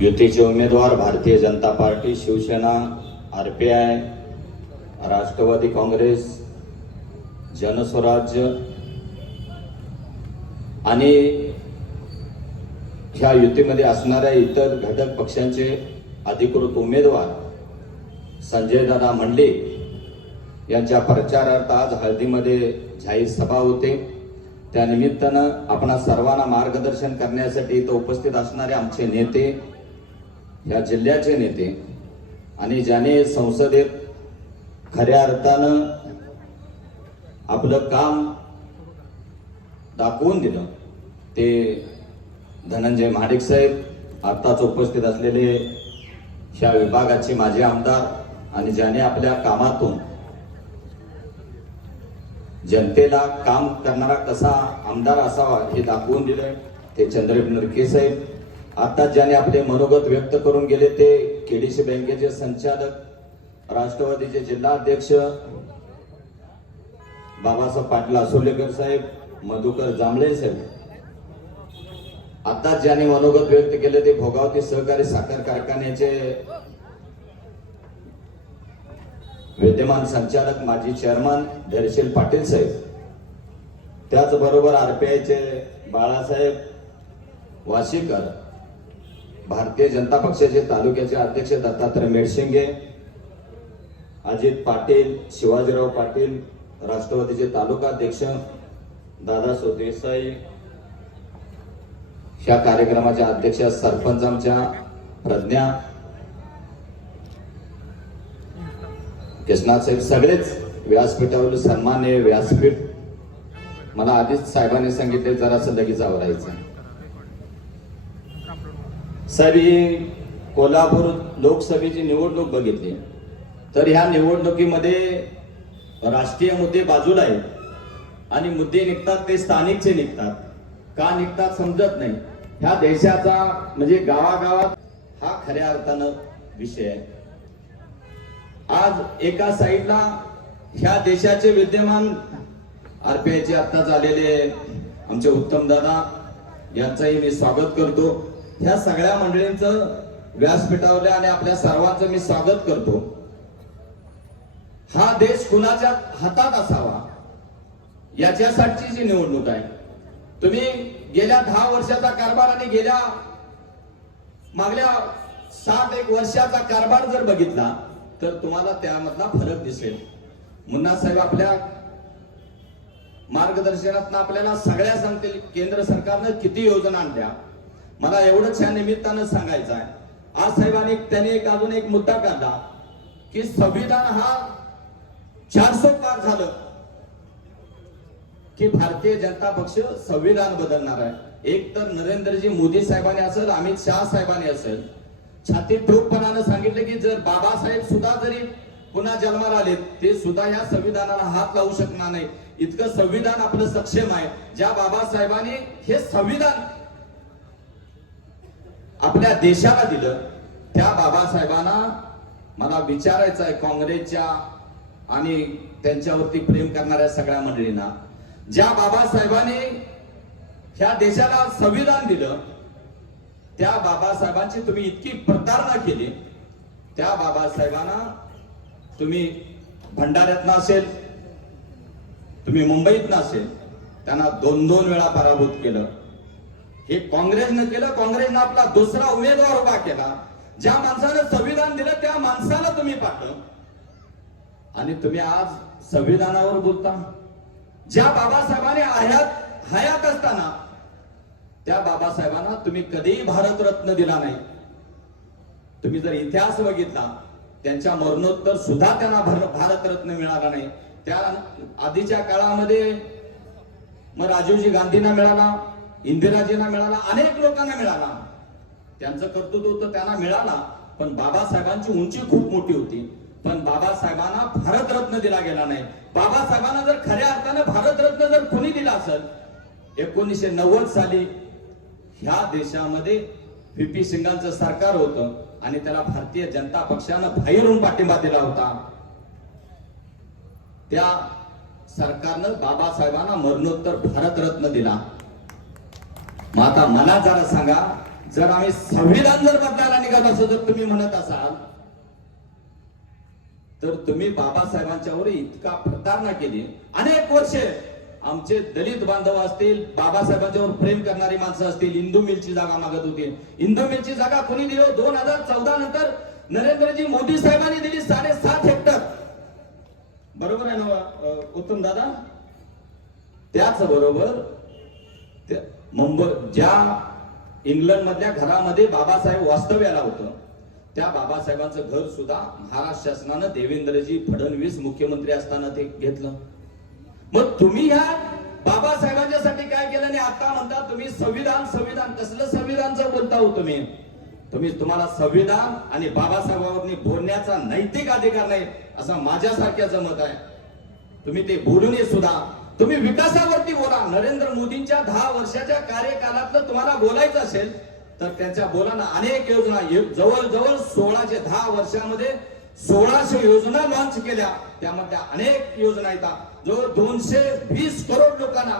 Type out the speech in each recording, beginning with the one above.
युतीचे उमेदवार Bharatiya Janata party Shiv Sena R P I Rashtrawadi Congress Janswarajya आणि ह्या युतीमध्ये असणाऱ्या इतर घटक पक्षांचे अधिकृत उमेदवार संजयदादा मंडलिक यांच्या प्रचारार्थ आज हळदीमध्ये जाहीर सभा होते. त्यानिमित्तानं आपण आपणा सर्वांना मार्गदर्शन करण्यासाठी इथं उपस्थित असणारे आमचे नेते या जिल्ह्याचे नेते आणि ज्याने संसदेत खऱ्या अर्थानं आपलं काम दाखवून दिलं ते धनंजय महाडिक साहेब आत्ताच उपस्थित असलेले ह्या विभागाचे माजी आमदार आणि ज्याने आपल्या कामातून जनतेला काम करणारा कसा आमदार असावा हे दाखवून दिलंय ते चंद्रपूर के साहेब आता ज्याने आपले मनोगत व्यक्त करून गेले ते केडीसी बँकेचे संचालक राष्ट्रवादीचे जिल्हाध्यक्ष बाबासाहेब पाटील आसोलेकर साहेब मधुकर जांभळे साहेब. आता ज्याने मनोगत व्यक्त केले ते भोगावती सहकारी साखर कारखान्याचे विद्यमान संचालक माजी चेअरमन धैर्यशील पाटील साहेब. त्याचबरोबर आरपीआयचे बाळासाहेब वाशीकर भारतीय जनता पक्षाचे तालुक्याचे अध्यक्ष दत्तात्रय मेडशिंगे अजित पाटील शिवाजीराव पाटील राष्ट्रवादीचे तालुका अध्यक्ष दादा सुदेसाई ह्या कार्यक्रमाच्या अध्यक्ष सरपंच आमच्या प्रज्ञा कृष्णा साहेब सगळेच व्यासपीठावर सन्मान्य व्यासपीठ. मला आधीच साहेबांनी सांगितले जरासं लगेच आवरायचं. सर ही कोल्हापूर लोकसभेची निवडणूक बघितली. तर ह्या निवडणुकीमध्ये राष्ट्रीय मुद्दे बाजूला आहेत. आणि मुद्दे निघतात ते स्थानिकचे निघतात. का निघतात समजत नाही. ह्या देशाचा म्हणजे गावागावात हा खऱ्या अर्थानं विषय आहे. आज एका साईडला ह्या देशाचे विद्यमान आरपीआयचे आत्ताच आलेले आमचे उत्तम दादा यांचंही मी स्वागत करतो. ह्या सगळ्या मंडळींचं व्यासपीठावरल्या आणि आपल्या सर्वांचं मी स्वागत करतो. हा देश कुणाच्या हातात असावा? याच्यासाठीची जी निवडणूक आहे. तुम्ही गेल्या दहा वर्षाचा कारभार आणि गेल्या मागल्या सात एक वर्षाचा कारभार जर बघितला तर तुम्हाला त्यामधला फरक दिसेल. मुन्ना साहेब आपल्या मार्गदर्शनात आपल्याला सगळ्या सांगतील केंद्र सरकारनं किती योजना आणल्या? मला एवढंच या निमित्तानं सांगायचं आहे. आज साहेबांनी त्यांनी एक अजून एक मुद्दा काढला की संविधान हा चारशे पार झालं की भारतीय जनता पक्ष संविधान बदलणार आहे. एक तर नरेंद्रजी मोदी साहेबांनी असेल अमित शहा साहेबांनी असेल. छाती ठोकपणानं सांगितलं की जर बाबासाहेब सुद्धा जरी पुन्हा जन्माला आले ते सुद्धा या संविधानाला हात लावू शकणार नाही. इतकं संविधान आपलं सक्षम आहे. ज्या बाबासाहेबांनी हे संविधान आपल्या देशाला दिलं त्या बाबासाहेबांना मला विचारायचं आहे काँग्रेसच्या आणि त्यांच्यावरती प्रेम करणाऱ्या सगळ्या मंडळींना. ज्या बाबासाहेबांनी ह्या देशाला संविधान दिलं त्या बाबासाहेबांची तुम्ही इतकी प्रतारणा केली त्या बाबासाहेबांना तुम्ही भंडाऱ्यात असेल तुम्ही मुंबईत असेल त्यांना दोन दोन वेळा पराभूत केलं. हे काँग्रेसनं केलं काँग्रेसनं आपला दुसरा उमेदवार उभा केला. ज्या माणसानं संविधान दिलं त्या माणसाला तुम्ही पाठव. आणि तुम्ही आज संविधानावर बोलता. ज्या बाबासाहेबांनी हयात हयात असताना त्या बाबासाहेबांना तुम्ही कधीही भारतरत्न दिला नाही. तुम्ही जर इतिहास बघितला त्यांच्या मरणोत्तर सुद्धा त्यांना भर- भारतरत्न मिळाला नाही. त्या आधीच्या काळामध्ये मग राजीवजी गांधींना मिळाला. इंदिराजींना मिळाला अनेक लोकांना मिळाला. त्यांचं कर्तृत्व होतं त्यांना मिळाला पण बाबासाहेबांची उंची खूप मोठी होती. पण बाबासाहेबांना भारतरत्न दिला गेला नाही. बाबासाहेबांना जर खऱ्या अर्थानं भारतरत्न जर कोणी दिला असेल एकोणीसशे नव्वद साली ह्या देशामध्ये व्ही पी सिंगांचं सरकार होतं आणि त्याला भारतीय जनता पक्षानं बाहेरून पाठिंबा दिला होता. त्या सरकारनं बाबासाहेबांना मरणोत्तर भारतरत्न दिला. मग आता मला जरा सांगा जर आम्ही संविधान जर बदलायला निघत असो जर तुम्ही म्हणत असाल तर तुम्ही बाबासाहेबांच्यावर इतका प्रतारणा केली. अनेक वर्षे आमचे दलित बांधव असतील बाबासाहेबांच्यावर प्रेम करणारी माणसं असतील इंदू मिलची जागा मागत होती. इंदू मिलची जागा कोणी दिली? हो, दोन हजार चौदा नंतर नरेंद्रजी मोदी साहेबांनी दिली साडेसात हेक्टर. बरोबर आहे ना उत्तम दादा? त्याच बरोबर मुंबई ज्या इंग्लंड मधल्या घरामध्ये बाबासाहेब वास्तव्याला होतं त्या बाबासाहेबांचं घर सुद्धा महाराष्ट्र शासनानं देवेंद्रजी फडणवीस मुख्यमंत्री असताना ते घेतलं. मग तुम्ही ह्या बाबासाहेबांच्यासाठी काय केलं? आणि आता म्हणता तुम्ही संविधान संविधान कसलं संविधानचं बोलता हो तुम्ही? तुम्ही तुम्हाला संविधान आणि बाबासाहेबांनी बोलण्याचा नैतिक अधिकार नाही असं माझ्यासारख्याचं मत आहे. तुम्ही ते बोलूनही सुद्धा तुम्ही विकासावरती बोला. नरेंद्र मोदींच्या दहा वर्षाच्या कार्यकालातलं तुम्हाला बोलायचं असेल तर त्यांच्या बोलाना अनेक योजना जवळजवळ सोळाशे दहा वर्षामध्ये सोळाशे योजना लॉन्च केल्या. त्यामध्ये अनेक योजना येतात जो दोनशे वीस करोड लोकांना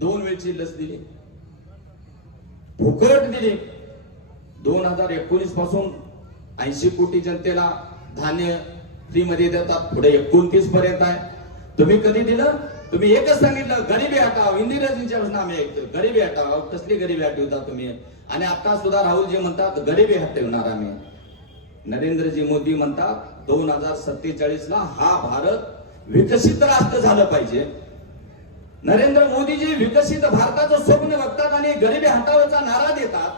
दोन वेळची लस दिली. फुकट दिली. दोन हजार एकोणीसपासून ऐंशी कोटी जनतेला धान्य फ्रीमध्ये देतात. पुढे एकोणतीस पर्यंत आहे. तुम्ही कधी दिलं? तुम्ही एकच सांगितलं गरिबी हटाव इंदिराजींच्या पासून आम्ही ऐकतो गरिबी हटाव कसली गरिबी हटवता तुम्ही? आणि आता सुद्धा राहुलजी म्हणतात गरिबी हटवणार आम्ही. नरेंद्रजी मोदी म्हणतात दोन हजार सत्तेचाळीस ला हा भारत विकसित राष्ट्र झालं पाहिजे. नरेंद्र मोदीजी विकसित भारताचं स्वप्न बघतात आणि गरिबी हटावचा नारा देतात.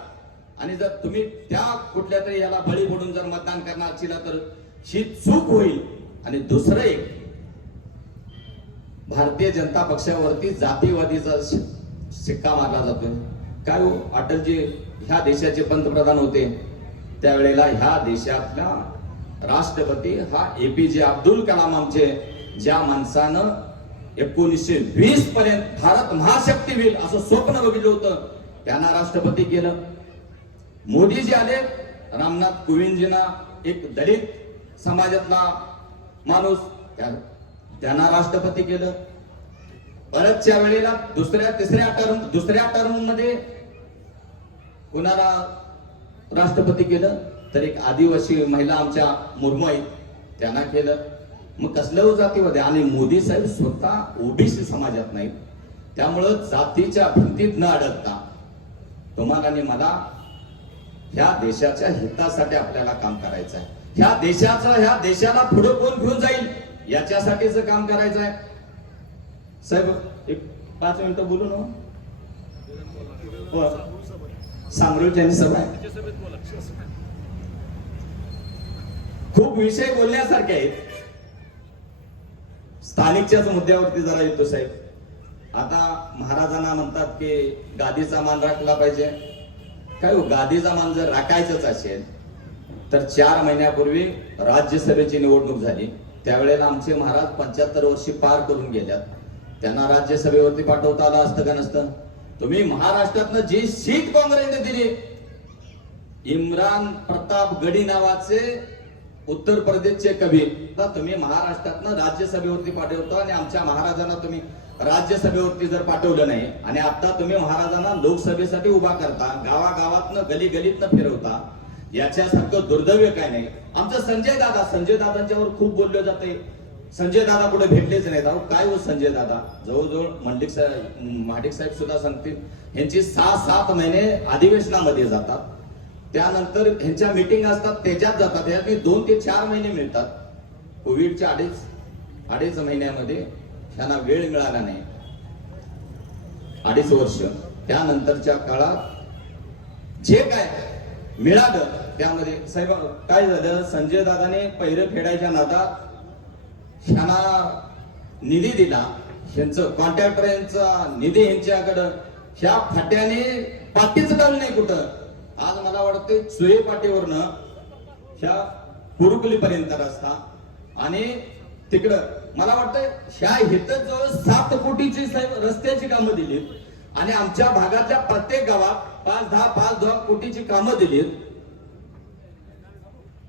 आणि जर तुम्ही त्या कुठल्या तरी याला बळी पडून जर मतदान करणार असला तर ही चूक होईल. आणि दुसरं एक भारतीय जनता पक्षावरती जातीवादीचा शि- शिक्का मारला जातोय. काय हो अटलजी ह्या देशाचे पंतप्रधान होते. त्यावेळेला ह्या देशातला राष्ट्रपती हा ए पी जे अब्दुल कलाम आमचे. ज्या माणसानं एकोणीसशे वीस पर्यंत भारत महाशक्ती होईल असं स्वप्न बघितलं होतं. त्यांना राष्ट्रपती केलं. मोदीजी आले. रामनाथ कोविंदजींना एक दलित समाजातला माणूस. त्या- त्यांना राष्ट्रपती केलं. परतच्या वेळेला दुसऱ्या तिसऱ्या टर्म दुसऱ्या टर्ममध्ये कुणाला राष्ट्रपती केलं? तर एक आदिवासी महिला आमच्या मुर्मू आहेत त्यांना केलं. मग कसलं जातीमध्ये? आणि मोदी साहेब स्वतः ओबीसी समाजात नाहीत. त्यामुळं जातीच्या भिंतीत न अडकता तुम्हाला आणि मला ह्या देशाच्या हितासाठी आपल्याला काम करायचं आहे ह्या देशाचा ह्या देशाला पुढे कोण घेऊन जाईल? याच्यासाठीच काम करायचं आहे साहेब एक पाच मिनिटं बोलू ना हो. सभा खूप विषय बोलण्यासारखे आहेत. स्थानिकच्याच मुद्द्यावरती जरा येतो साहेब. आता महाराजांना म्हणतात की गादीचा मान राखला पाहिजे. काय हो गादीचा मान जर राखायचंच असेल तर चार महिन्यापूर्वी राज्यसभेची निवडणूक झाली. त्यावेळेला आमचे महाराज पंच्याहत्तर वर्षी पार करून गेल्यात. त्यांना राज्यसभेवरती पाठवता आलं असतं का नसतं? तुम्ही महाराष्ट्रातनं जी सीट काँग्रेसने दिली इम्रान प्रताप गडी नावाचे उत्तर प्रदेशचे कवी. तुम्ही महाराष्ट्रातनं राज्यसभेवरती पाठवतो आणि आमच्या महाराजांना तुम्ही राज्यसभेवरती जर पाठवलं नाही आणि आता तुम्ही महाराजांना लोकसभेसाठी उभा करता गावागावातनं गली गलीतनं फिरवता याच्यासारखं दुर्दैव्य काय नाही. आमचं संजय दादा संजय दादांच्यावर खूप बोललं जाते संजय दादा कुठे भेटलेच नाहीत. अहो काय हो संजय दादा? जवळजवळ मंडिक साहेब महाडिक साहेब सुद्धा सांगतील. ह्यांची सहा सात महिने अधिवेशनामध्ये जातात. त्यानंतर ह्यांच्या मीटिंग असतात त्याच्यात जातात. ह्या दोन ते चार महिने मिळतात. कोविडच्या अडीच अडीच महिन्यामध्ये त्यांना वेळ मिळाला नाही. अडीच वर्ष. त्यानंतरच्या काळात जे काय मिळालं त्यामध्ये साहेब काय झालं? संजय दादाने पहिरं फेडायच्या नादात ह्यांना निधी दिला. ह्यांचं कॉन्ट्रॅक्टर यांचा निधी यांच्याकडं ह्या फाट्याने पाठीच लावलं नाही कुठं. आज मला वाटतं चुये पाटीवरनं ह्या कुरुकली पर्यंत रस्ता. आणि तिकडं मला वाटतं ह्या हिथं जवळ सात कोटीची साहेब रस्त्याची कामं दिली आणि आमच्या भागातल्या प्रत्येक गावात पाच दहा पाच दहा कोटीची कामं दिलीत.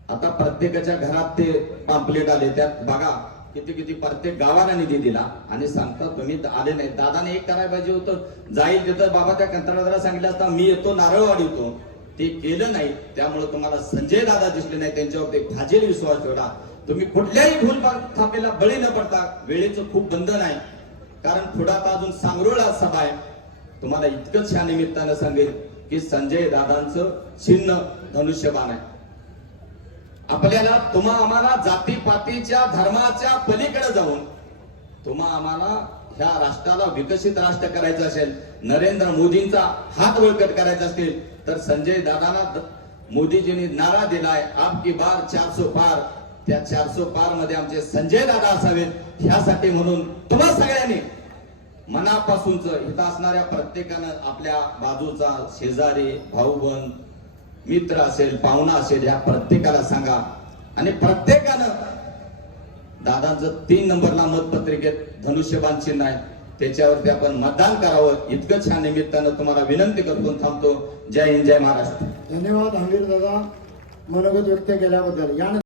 आता प्रत्येकाच्या घरात ते पाम्पलेट आले. त्यात बघा किती किती प्रत्येक गावाला निधी दिला. आणि सांगता तुम्ही आले नाही. दादाने एक करायला पाहिजे होतं. जाईल तिथं बाबा त्या कंत्राटदाराला सांगितलं असता मी येतो नारळ वाढवतो ते केलं नाही. त्यामुळे तुम्हाला संजय दादा दिसले नाही. त्यांच्यावरती भाजील विश्वास ठेवला. तुम्ही कुठल्याही भूल थापेला बळी न पडता वेळेचं खूप बंधन आहे. कारण पुढात अजून सांगरोळा सभा आहे. तुम्हाला इतकंच ह्या निमित्तानं सांगेल की संजय दादांचं चिन्ह धनुष्यबाण आहे. आपल्याला तुम्हा आम्हाला जाती पातीच्या धर्माच्या पलीकडे जाऊन तुम्हा आम्हाला ह्या राष्ट्राला विकसित राष्ट्र करायचं असेल नरेंद्र मोदींचा हात वळकट करायचा असेल तर संजय दादाला मोदीजींनी नारा दिलाय आपकी बार चारसो पार. त्या चारसो पारमध्ये आमचे संजय दादा असावेत ह्यासाठी म्हणून तुम्हा सगळ्यांनी मनापासूनच हित असणाऱ्या प्रत्येकानं आपल्या बाजूचा शेजारी भाऊबंद मित्र असेल पाहुणा असेल या प्रत्येकाला सांगा. आणि प्रत्येकानं दादांचं तीन नंबरला मतपत्रिकेत धनुष्यबाण चिन्ह आहे. त्याच्यावरती आपण मतदान करावं. इतकं छान निमित्तानं तुम्हाला विनंती करतो थांबतो. जय हिंद जय महाराष्ट्र. धन्यवाद हंबीर दादा. मनोगत व्यक्त केल्याबद्दल. या